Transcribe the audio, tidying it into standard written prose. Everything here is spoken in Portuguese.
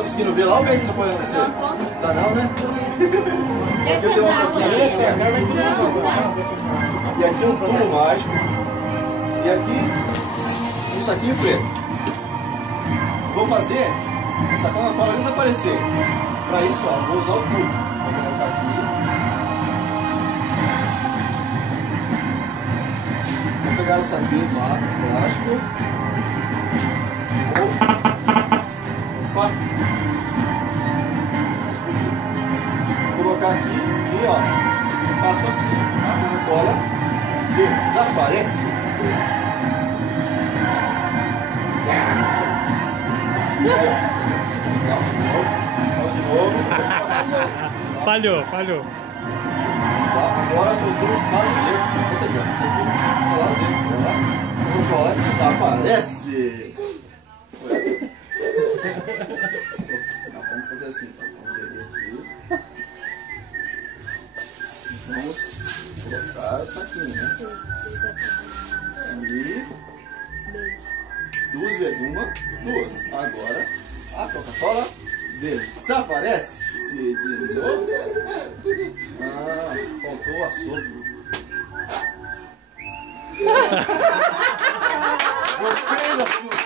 tá conseguindo ver lá ou bem que você tá apoiando você? Tá não, né? Aqui eu tenho uma coquinha 600. E aqui um tubo mágico. E aqui um saquinho preto. Vou fazer essa Coca-Cola desaparecer. Para isso, ó, vou usar o tubo. Vou colocar aqui. Vou pegar o saquinho plástico. Opa. Vou colocar aqui e ó, faço assim. A Coca-Cola desaparece. De novo. Falhou. Agora voltou o estalo dentro. Você tá entendendo? Tem que instalar dentro. A Coca-Cola desaparece. Não, vamos fazer assim. Então. Vamos erguer aqui. Vamos colocar o saquinho, né? Ali. 2 vezes. 1, 2. Agora a Coca-Cola desaparece de novo. Ah, faltou o assopro. Gostei da sua.